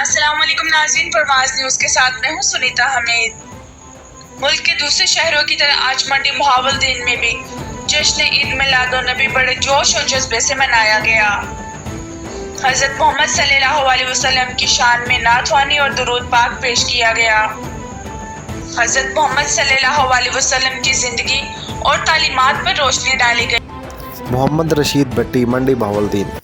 अस्सलाम वालेकुम नाज़रीन, परवाज़ न्यूज़ के साथ मैं हूँ सुनीता हमीद। मुल्क के दूसरे शहरों की तरह आज मंडी बहावलदीन में भी जश्न ईद मिलादुन्नबी बड़े जोश और जज्बे से मनाया गया। हज़रत मोहम्मद सल्लल्लाहु अलैहि वसल्लम की शान में नातवानी और दुरूद पाक पेश किया गया। हज़रत मोहम्मद सल्लल्लाहु अलैहि वसल्लम की ज़िंदगी और तालीमात पर रोशनी डाली गई। मोहम्मद रशीद भट्टी, मंडी बहावलदीन।